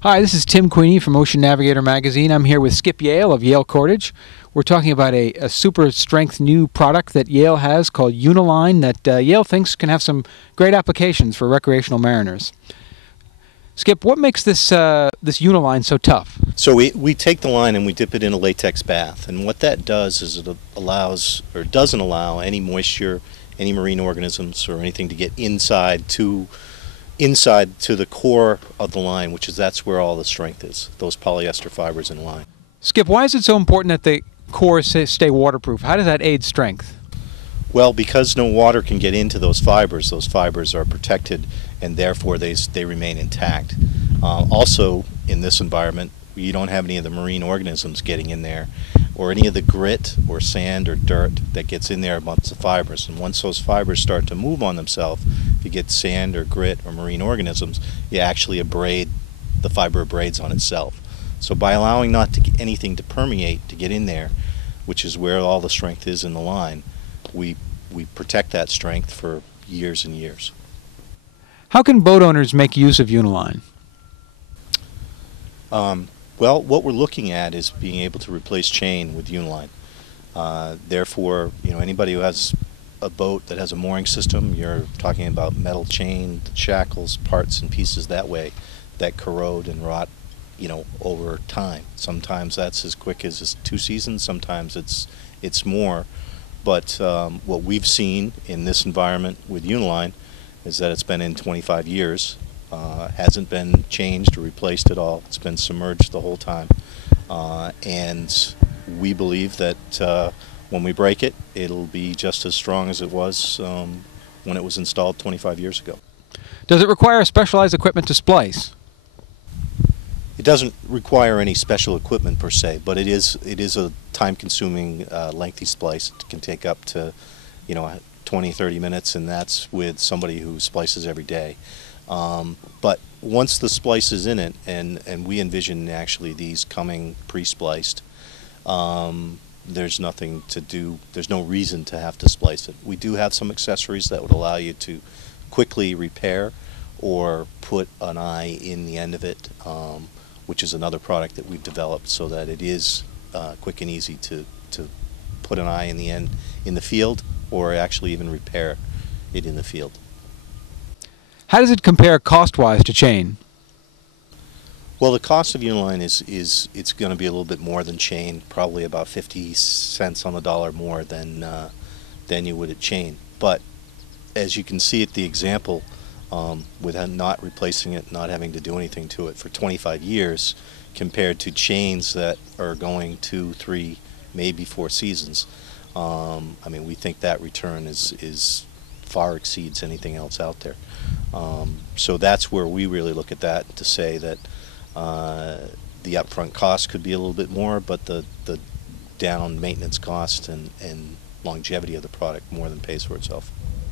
Hi, this is Tim Queenie from Ocean Navigator Magazine. I'm here with Skip Yale of Yale Cordage. We're talking about a super strength new product that Yale has called Uniline that Yale thinks can have some great applications for recreational mariners. Skip, what makes this Uniline so tough? So we take the line and we dip it in a latex bath, and what that does is it allows, or doesn't allow, any moisture, any marine organisms or anything to get inside to the core of the line, that's where all the strength is, those polyester fibers in line. Skip, why is it so important that the core stay waterproof? How does that aid strength? Well, because no water can get into those fibers are protected, and therefore they remain intact. Also, in this environment, you don't have any of the marine organisms getting in there, or any of the grit or sand or dirt that gets in there amongst the fibers. And once those fibers start to move on themselves, if you get sand or grit or marine organisms, you actually abrade, the fiber abrades on itself. So by allowing not to get anything to permeate, to get in there, which is where all the strength is in the line, we protect that strength for years and years. How can boat owners make use of Uniline? Well, what we're looking at is being able to replace chain with Uniline. Therefore, anybody who has a boat that has a mooring system, you're talking about metal chain, shackles, parts and pieces that way that corrode and rot, over time. Sometimes that's as quick as 2 seasons, sometimes it's more. But what we've seen in this environment with Uniline is that it's been in 25 years. Hasn't been changed or replaced at all. It's been submerged the whole time. And we believe that when we break it, it'll be just as strong as it was when it was installed 25 years ago. Does it require specialized equipment to splice? It doesn't require any special equipment per se, but it is a time-consuming, lengthy splice. It can take up to 20-30 minutes, and that's with somebody who splices every day. But once the splice is in it, and we envision actually these coming pre-spliced, there's nothing to do, there's no reason to have to splice it. We do have some accessories that would allow you to quickly repair or put an eye in the end of it, which is another product that we've developed so that it is quick and easy to put an eye in the end in the field, or actually even repair it in the field. How does it compare cost-wise to chain? Well, the cost of Uniline is it's going to be a little bit more than chain, probably about 50 cents on the dollar more than you would at chain. But as you can see at the example, with not replacing it, not having to do anything to it for 25 years, compared to chains that are going 2, 3, maybe 4 seasons, we think that return is far exceeds anything else out there. So that's where we really look at that to say that the upfront cost could be a little bit more, but the down maintenance cost and longevity of the product more than pays for itself.